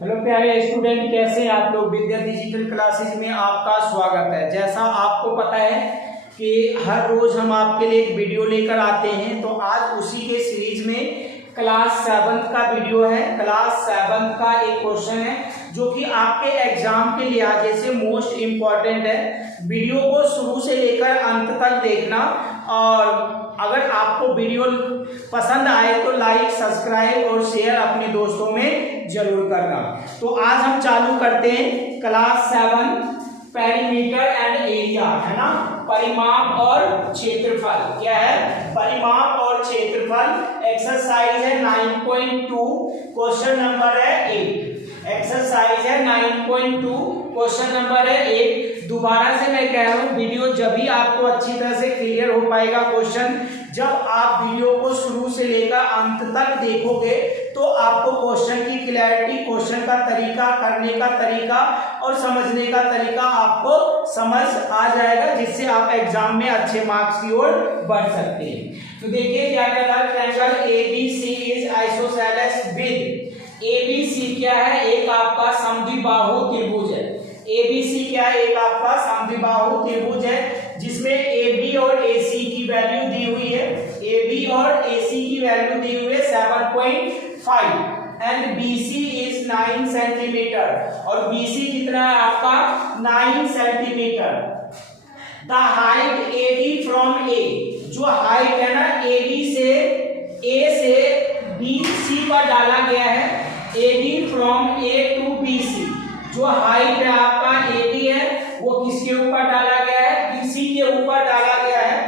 Hello प्यारे student, कैसे हैं आप लोग। विद्या डिजिटल क्लासेस में आपका स्वागत है। जैसा आपको पता है कि हर रोज हम आपके लिए एक वीडियो लेकर आते हैं, तो आज उसी के सीरीज में क्लास 7 का वीडियो है। क्लास 7 का एक क्वेश्चन है जो कि आपके एग्जाम के लिहाज से मोस्ट इम्पॉर्टेंट है। वीडियो को शुरू से लेकर अंत तक देखना, और अगर आपको वीडियो पसंद आए तो लाइक, सब्सक्राइब और शेयर अपने दोस्तों में जरूर करना। तो आज हम चालू करते हैं क्लास 7 पेरीमीटर एंड एरिया, है ना। परिमाप और क्षेत्रफल क्या है, परिमाप और क्षेत्रफल। एक्सरसाइज है 9.2, क्वेश्चन नंबर है 8। एक्सरसाइज है 9.2, क्वेश्चन नंबर है 8। दोबारा से मैं कह रहा हूँ, वीडियो जब भी आपको अच्छी तरह से क्लियर हो पाएगा क्वेश्चन, जब आप वीडियो को शुरू से लेकर अंत तक देखोगे तो आपको क्वेश्चन की क्लैरिटी, क्वेश्चन का तरीका, करने का तरीका और समझने का तरीका आपको समझ आ जाएगा, जिससे आप एग्जाम में अच्छे मार्क्स की ओर बढ़ सकते हैं। तो देखिए क्या कहता है, triangle ABC is isosceles with. ABC क्या है, एक आपका समद्विबाहु त्रिभुज है। एबीसी क्या है, एक आपका समद्विबाहु त्रिभुज है जिसमें AB और AC की वैल्यू दी हुई है। AB और AC की वैल्यू दी हुई है 7.5 एंड BC इज 9 सेंटीमीटर, और BC कितना है आपका 9 centimetre. The height AD from A, जो हाइट है ना AB से A से BC पर डाला गया है। AD from A to BC, जो हाइट है आपका AD है वो किसके ऊपर डाला गया है, BC के ऊपर डाला गया है।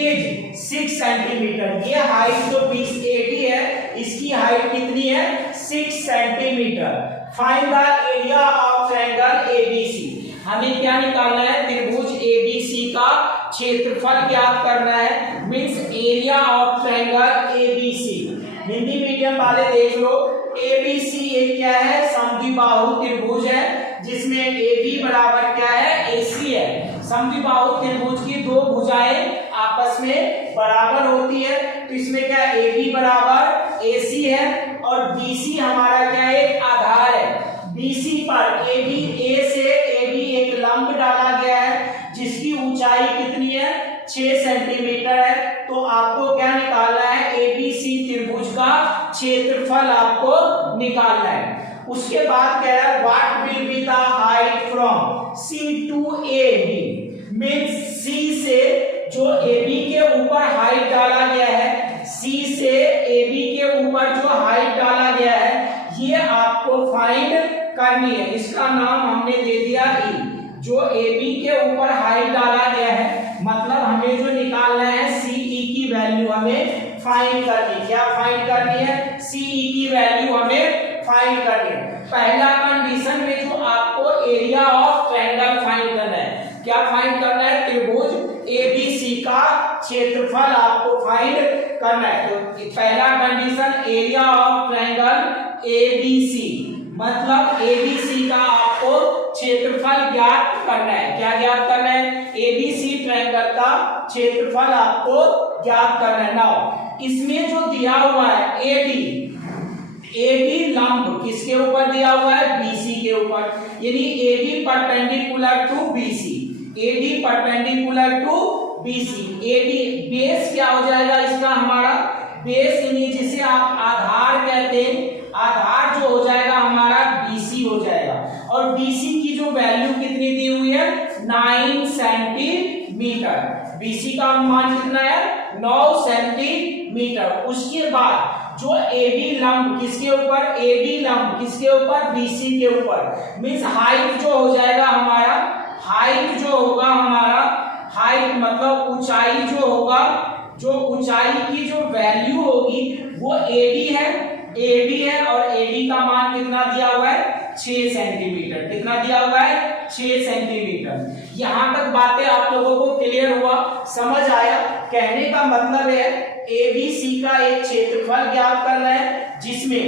Edge 6 centimetre. ये हाइट जो AD है इसकी हाइट कितनी है, 6 centimetre. Find the area of triangle ABC। हमें क्या निकालना है, त्रिभुज ABC का क्षेत्रफल ज्ञात करना है, means area of triangle ABC। Hindi medium वाले देख लो, ABC एक क्या है, समद्विबाहु त्रिभुज है जिसमें AB बराबर क्या है, AC है। समद्विबाहु त्रिभुज की दो भुजाएं आपस में बराबर होती है, तो इसमें क्या AB बराबर AC है, और BC हमारा क्या है, एक आधार है। BC पर A से AB एक लंब डाला गया है जिसकी ऊंचाई कितनी है, 6 सेंटीमीटर है। तो आपको क्या निकालना है, ABC त्रिभुज का क्षेत्रफल आपको निकालना है। उसके बाद क्या है, what will be the height from C to AB, means C से जो AB के ऊपर हाइट डाला गया है, C से AB के ऊपर जो हाइट डाला गया है ये आपको फाइंड करनी है। इसका नाम हमने दे दिया E। जो AB के ऊपर हाइट डाला गया है, मतलब हमें जो निकालना है CE की वैल्यू हमें फाइंड करनी। क्या फाइंड करनी है, CE की वैल्यू हमें फाइंड करनी है। पहला कंडीशन में जो आपको एरिया ऑफ ट्रायंगल फाइंड करना है, क्या फाइंड करना है, त्रिभुज ABC का क्षेत्रफल आपको फाइंड करना है। तो पहला condition area of triangle ABC, मतलब ABC का आपको क्षेत्रफल ज्ञात करना है। क्या ज्ञात करना है, ABC ट्रायंगल का क्षेत्रफल आपको ज्ञात करना है। नाउ इसमें जो दिया हुआ है AD लंब किसके ऊपर दिया हुआ है, BC के ऊपर, यानी AD perpendicular to BC। AD perpendicular to BC। AD base क्या हो जाएगा इसका, हमारा बेस, यानी जिसे आप आधार कहते हैं, आधार जो हो जाएगा हमारा BC हो जाएगा। और BC की जो वैल्यू कितनी दी हुई है, 9 सेंटीमीटर। BC का मान कितना है, 9 सेंटीमीटर। उसके बाद जो AD लंब किसके ऊपर, AD लंब किसके ऊपर, BC के ऊपर, मींस हाइट जो हो जाएगा हमारा, हाइट जो होगा हमारा, हाइट मतलब ऊंचाई जो होगा, जो ऊंचाई की जो वैल्यू होगी वो AB है और AD का मान कितना दिया हुआ है, 6 सेंटीमीटर। कितना दिया हुआ है, 6 सेंटीमीटर। यहां तक बातें आप लोगों को क्लियर हुआ, समझ आया। कहने का मतलब है ABC का एक क्षेत्रफल ज्ञात करना है जिसमें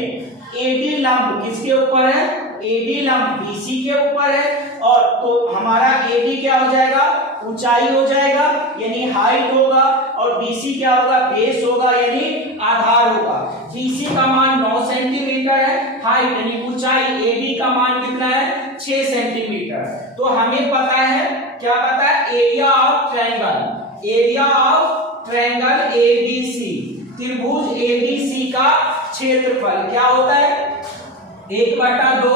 AD लंब किसके ऊपर है, AD लंब BC के ऊपर है, और तो हमारा AD क्या हो जाएगा, ऊंचाई हो जाएगा यानी हाइट होगा, और BC क्या होगा, बेस होगा यानी आधार होगा। GC का मान 9 सेंटीमीटर है, हाइट यानी ऊंचाई AB का मान कितना है 6 सेंटीमीटर। तो हमें पता है, क्या पता है, एरिया ऑफ ट्रायंगल ABC, त्रिभुज ABC का क्षेत्रफल क्या होता है 1/2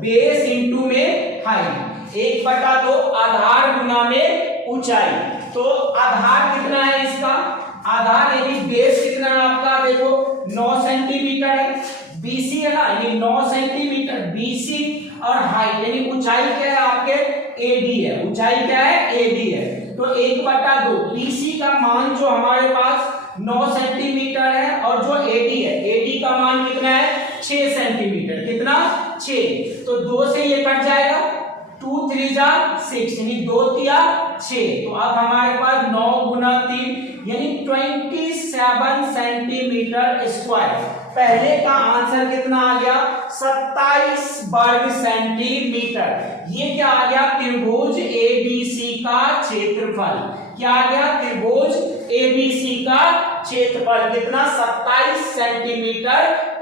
बेस इंटू में हाइट, 1/2 आधार गुना में ऊंचाई। तो आधार कितना है इसका, आधार यानी बेस कितना है आपका, देखो 9 सेंटीमीटर है, BC है ना, यानी 9 सेंटीमीटर BC, और हाइट यानी ऊंचाई क्या है आपके AD है, ऊंचाई क्या है AD है। तो 1/2 BC का मान जो हमारे पास 9 सेंटीमीटर है, और जो AD है, AD का मान कितना है 6 सेंटीमीटर, कितना 6। तो 2 से ये कट जाएगा, 2 3 जा 6 यानी 2 तिया 6। तो अब हमारे पास 9 गुना 3 यानी 27 सेंटीमीटर स्क्वायर। पहले का आंसर कितना आ गया 27 वर्ग सेंटीमीटर। ये क्या आ गया, त्रिभुज ABC का क्षेत्रफल। क्या आ गया, त्रिभुज ABC का क्षेत्रफल कितना 27 सेंटीमीटर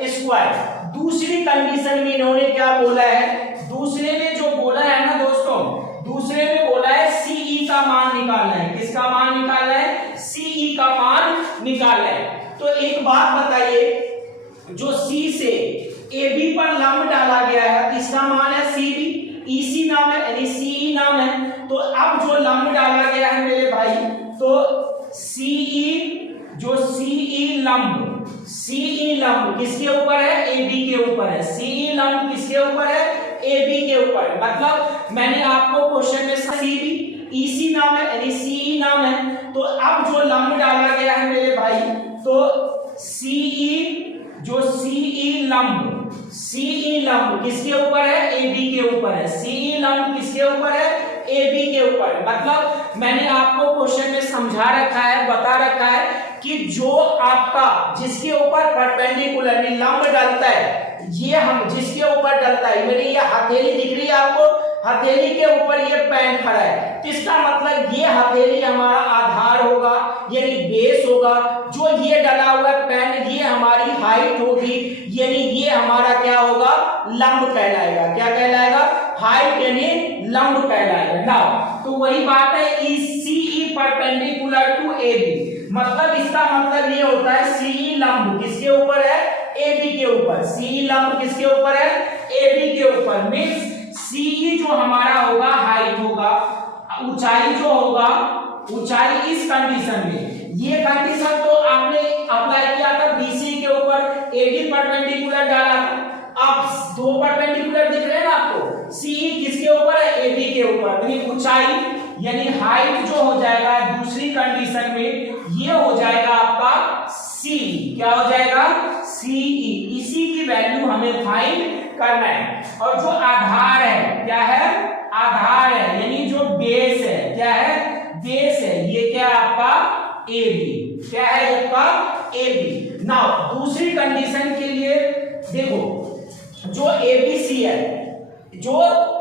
स्क्वायर। दूसरी कंडीशन में इन्होंने क्या बोला है, दूसरे में जो बोला है ना दोस्तों, दूसरे में बोला है CE का मान निकालना है। किसका मान निकालना है, CE का मान निकालना है। तो एक बात बताइए, जो C से AB पर लंब डाला गया है इसका मान है CB, EC नाम है यानी CE नाम है। तो अब जो लंब डाला गया है मेरे भाई, तो CE जो CE लंब किसके ऊपर है, AB के ऊपर है। CE लंब किसके ऊपर है, AB के ऊपर है। मतलब मैंने आपको क्वेश्चन में CB EC नाम है यानी CE नाम है। तो अब जो लंब डाला गया है मेरे भाई, तो CE लंब किसके ऊपर है, AB के ऊपर है। CE लंब किसके ऊपर है, AB के ऊपर। मतलब मैंने आपको क्वेश्चन में समझा रखा है, बता रखा है कि जो आपका जिसके ऊपर परपेंडिकुलर लंब डलता है, ये हम जिसके ऊपर डलता है, मेरी ये हथेली दिख रही है आपको, हथेली के ऊपर ये पेन खड़ा है, तो इसका मतलब ये हथेली हमारा आधार होगा यानी बेस होगा। जो ये डला हुआ पेन ये हमारी हाइट होगी, यानी ये हमारा क्या होगा, लंब कहलाएगा। क्या कहलाएगा, हाइट यानी लंब कहलाएगा ना। तो वही बात है, CE परपेंडिकुलर टू AB, मतलब इसका मतलब ये होता है CE लंब किसके ऊपर है, AB के ऊपर। CE लंब किसके ऊपर है, AB के ऊपर। मींस CE जो हमारा होगा हाइट होगा, ऊंचाई जो होगा, ऊंचाई इस कंडीशन में, ये कंडीशन तो आपने अप्लाई किया था BC के ऊपर, AD परपेंडिकुलर डाला था। अब दो परपेंडिकुलर दिख रहे हैं ना आपको, CE किसके ऊपर है, AB के ऊपर। यानी ऊंचाई यानी हाइट जो हो जाएगा दूसरी कंडीशन में, ये हो जाएगा आपका CE। क्या हो जाएगा, CE। इसी की वैल्यू हमें फाइंड करना है। और जो आधार है, क्या है, आधार है यानी जो बेस है, क्या है, बेस है, ये क्या है आपका AB। क्या है आपका AB। नाउ दूसरी कंडीशन के लिए देखो, जो ABC है, जो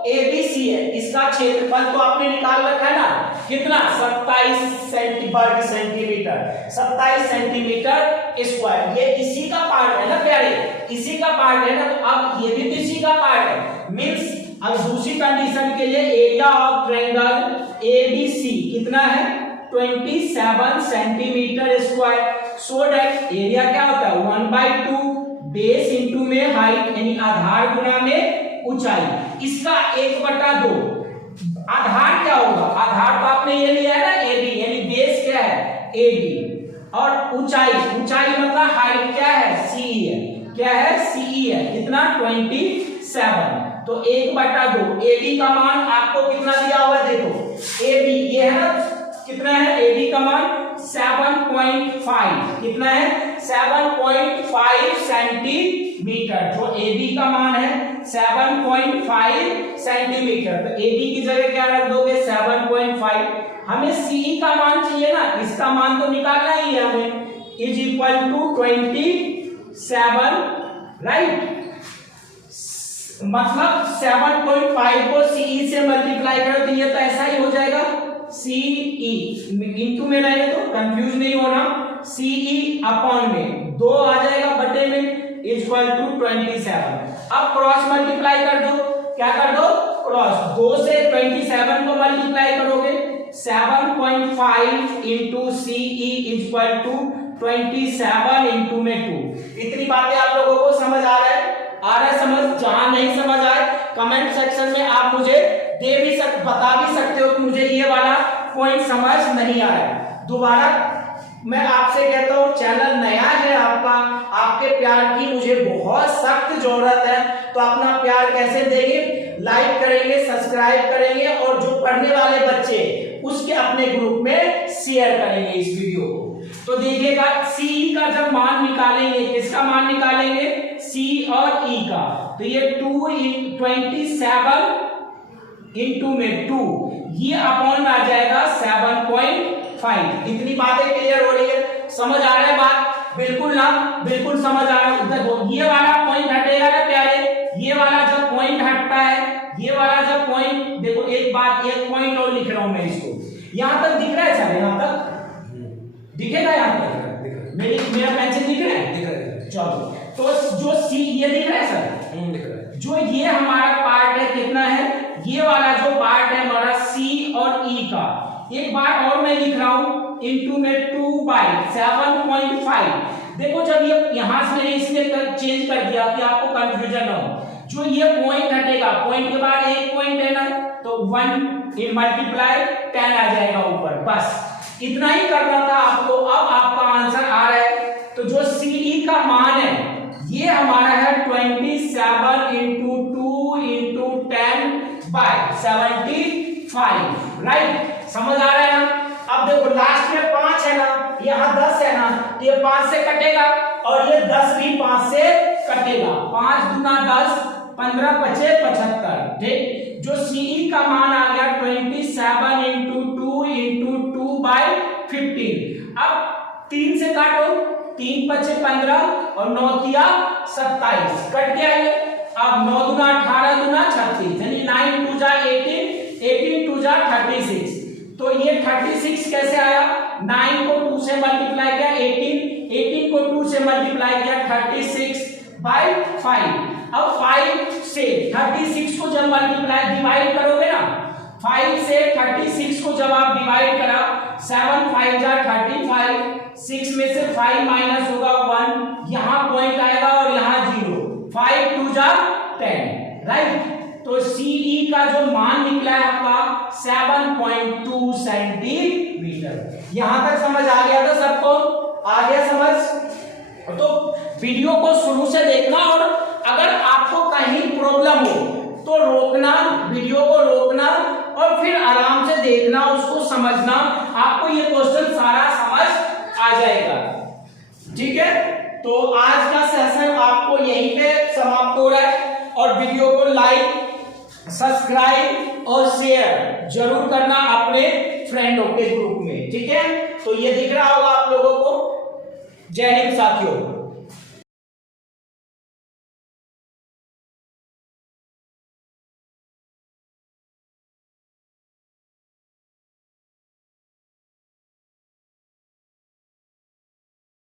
ABC है इसका क्षेत्रफल तो आपने निकाल रखा है ना, कितना 27 वर्ग सेंटीमीटर, 27 सेंटीमीटर स्क्वायर। ये इसी का पार्ट है ना प्यारे, इसी का पार्ट है ना। तो अब ये भी तो इसी का पार्ट है। मींस अब दूसरी कंडीशन के लिए एरिया ऑफ ट्रायंगल ABC कितना है 27 centimetre square. So that area क्या होता है 1/2 बेस इंटू में हाइट यानी आधार गुना में ऊंचाई। इसका 1/2 आधार क्या होगा, आधार तो आपने ये लिया है ना AB, यानी बेस क्या है AB, और ऊंचाई, ऊंचाई मतलब हाइट क्या है CE है। क्या है CE है, कितना 27। तो 1/2 AB का मान आपको कितना दिया हुआ है, देखो AB ये है ना, कितना है AB का मान 7.5, कितना है 7.5 सेंटीमीटर। जो AB का मान है 7.5 सेंटीमीटर, तो AB की जगह क्या रख दोगे 7.5। हमें CE का मान चाहिए ना, इसका मान तो निकालना ही है हमें, इज इक्वल टू 27, राइट। मतलब 7.5 को CE से मल्टीप्लाई करो तो ये तो ऐसा ही हो जाएगा, CE इंटू में रहेगा तो कंफ्यूज नहीं होना, CE अपॉन में 2 आ जाएगा बटे में इक्वल टू 27। अब क्रॉस मल्टीप्लाई कर दो, क्या कर दो, क्रॉस। 2 से 27 को मल्टीप्लाई करोगे 7.5 into CE equal to 27 into में 2। इतनी बातें आप लोगों को समझ आ रहा है समझ? जहां नहीं समझ आए कमेंट सेक्शन में आप मुझे बता भी सकते हो कि मुझे ये वाला पॉइंट समझ नहीं आ रहा है। दोबारा मैं आपसे कहता हूँ, चैनल नया है आपका, आपके प्यार की मुझे बहुत सख्त जरूरत है। तो अपना प्यार कैसे देंगे? लाइक करेंगे, सब्सक्राइब करेंगे और जो पढ़ने वाले बच्चे उसके अपने ग्रुप में शेयर करेंगे इस वीडियो को। तो देखिएगा सी का जब मान निकालेंगे, किसका मान निकालेंगे? सी और ई का। तो ये 27 इंटू में 2, ये अपॉन में आ जाएगा 7.5। इतनी बातें क्लियर हो रही है? समझ आ रहा है बात? बिल्कुल ना, बिल्कुल समझ आ रहा है। देखो ये वाला पॉइंट हटेगा ना प्यारे, ये वाला जब पॉइंट हटता है, ये वाला जब पॉइंट, देखो एक बात, एक पॉइंट और लिख रहा हूं मैं इसको। यहां तक दिख रहा है सर? यहां तक दिखेगा? यहां तक मेरा पेंसिल दिख रहा है? दिख रहा है। चलो, तो जो सी ये दिख रहा है सर? दिख रहा है। जो ये हमारा पार्ट है कितना है? ये वाला जो पार्ट है हमारा सी और ई का, एक बार और मैं लिख रहा हूं इंटू में 2/7.5। देखो जब ये यहां से मैंने इसलिए चेंज कर दिया कि आपको कंफ्यूजन हो। जो ये पॉइंट हटेगा, पॉइंट के बाद एक पॉइंट है ना, तो 1 इन मल्टीप्लाई 10 आ जाएगा ऊपर। बस इतना ही करना था आपको। अब आपका आंसर आ रहा है। तो जो सीई का मान है ये हमारा है 27 इंटू 2 इंटू 10/75। राइट? समझ आ रहा है ना? अब देखो लास्ट में 5 है ना, यहाँ 10 है ना, तो ये 5 से कटेगा और ये 10 भी 5 से कटेगा। 5 दूना 10, 15 बचे 75। ठीक? जो सीई का मान आ गया 27 इंटू 2 इंटू 2/15। अब 3 से काटो, 3 बचे 15 और 9 तिया 27, कट गया ये। अब 9 दूना 18 दूना 36, यानी 9 2 जा 18, 18 2 जा 36। तो ये 36 कैसे आया? 9 को 2 से मल्टीप्लाई किया 18 को 2 से मल्टीप्लाई किया 36/5। अब 5 से 36 को जब मल्टीप्लाई डिवाइड करोगे ना, 5 से 36 को जब आप डिवाइड करा, 7 5 जा 35, 6 में से 5 माइनस होगा 1, यहाँ पॉइंट आएगा और यहाँ 0, 5 2 जा 10। राइट? तो सीई का जो मान निकला है आपका 7.2 सेंटीमीटर। यहां तक समझ आ गया था सबको? आ गया समझ? तो वीडियो को शुरू से देखना और अगर आपको कहीं प्रॉब्लम हो तो रोकना, वीडियो को रोकना और फिर आराम से देखना, उसको समझना। आपको ये क्वेश्चन सारा समझ आ जाएगा। ठीक है? तो आज का सेशन आपको यहीं पे समाप्त हो रहा है और वीडियो को लाइक, सब्सक्राइब और शेयर जरूर करना अपने फ्रेंडों के ग्रुप में। ठीक है? तो ये दिख रहा होगा आप लोगों को। जय हिंद साथियों।